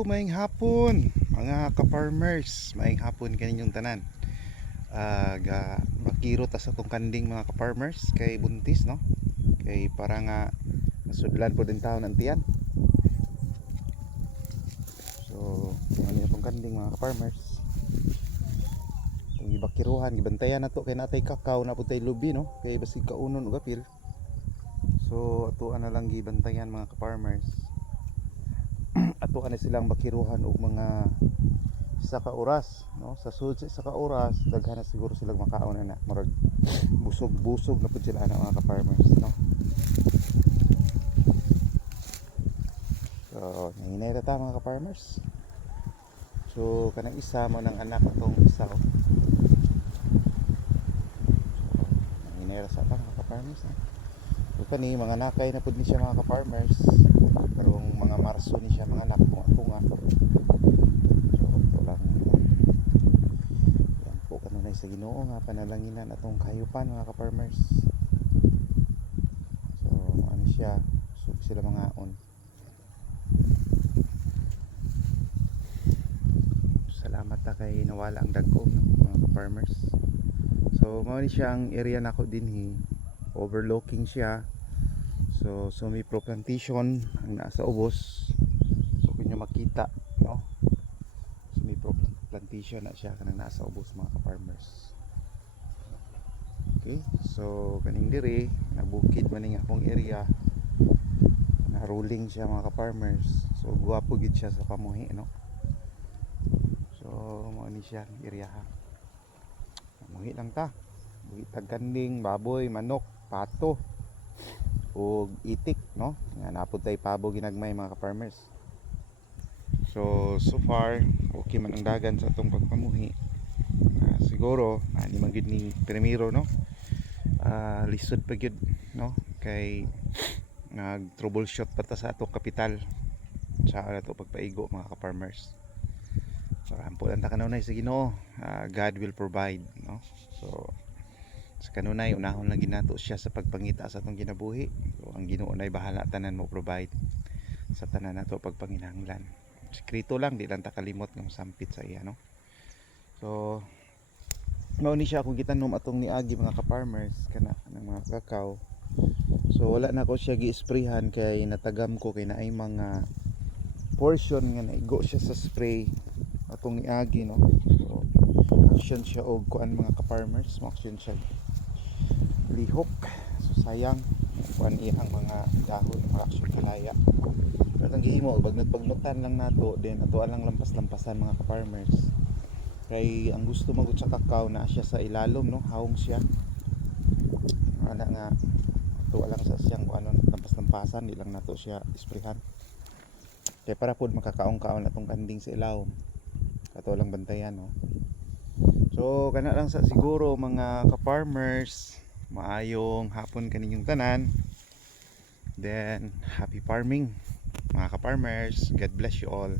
Maayong hapon mga ka-farmers. Maayong hapon kaninyong tanan. Makiro ta sa tong kanding mga ka-farmers kay buntis no. Kay para nga nasudlan po din taon ang tiyan. So, ano tong kanding mga ka-farmers. Itong gibakiruhan, gibantayan na to kay natay kakao na putay lubi no. Kay basig kaunon og apil. So, atuan na lang gibantayan mga ka-farmers. Ato ani silang bakiruhan og mga isa ka oras no, sa sud sa isa ka oras daghan na siguro sila makaon na murag busog-busog na pud sila mga ka-farmers no. So nanginay ta mga ka-farmers. So kanang isa mo ng anak atong isa so, nanginay sa ta mga ka-farmers no? So kani mga nakay na pud ni siya mga ka-farmers. Karong mga Marso ni siya mga anak ko nga. So ito lang yan po kanunay sa Ginoo nga panalanginan atong kahayupan mga ka-farmers. So ano siya, so sila mga on. Salamat ta kay nawala ang dagko mga ka-farmers. So mao ni siya ang area nako dinhi, overlooking siya. So sumi-pro plantation ang nasa ubos. So kung nyo makita no, sumi-pro plantation na siya kanang nasa ubos mga ka-farmers. Okay, so kaning diri nabukid man ning akong area, na rolling siya mga ka-farmers. So guwapo gid siya sa pamuhi no. So mao ni siya ang area ha. Pamuhi lang ta. Buhi tagkanding, baboy, manok, pato o itik no, nga napud tay pabo ginagmay mga ka-farmers. So far okay man ang dagan sa atong pagpamuhi. Siguro ani man gid ning primero no, lisod pa gyud no, kay nag troubleshoot pa ta sa atong kapital sa ato pagpaigo mga ka-farmers. So ampo lang ta kanunay sa Ginoo, God will provide no. So sa kanunay unahon lang ginato siya sa pagpangita sa atong kinabuhi. So ang Ginoo nay bahala tanan mo provide sa tanan nato pagpanginahanglan. Sekreto lang di lang ta kalimot nga mosampit sa iya no. So mao ni siya kung gitanom atong niagi mga ka-farmers kana ng mga kakao. So wala na ko siya gi-sprayhan kay natagam ko kay naay mga portion nga naigo siya sa spray atong niagi no. So action siya og kuan mga ka-farmers, action siya lihok. So sayang kuan iyang mga dahon ma-action kalaya. Pero ang gihimo pag nagpagnutan lang nato then ato lang lampas-lampasan mga ka-farmers. Kay ang gusto magud sa kakao na siya sa ilalom no, haong siya. Ana nga ato lang sa siyang kuan lampas-lampasan, di lang nato siya isprehan. Kay para pud makakaon-kaon atong kanding sa ilawom. Ato lang bantayan no. So kana lang sa siguro mga ka-farmers, maayong hapon kaninyong tanan. Then happy farming mga ka-farmers. God bless you all.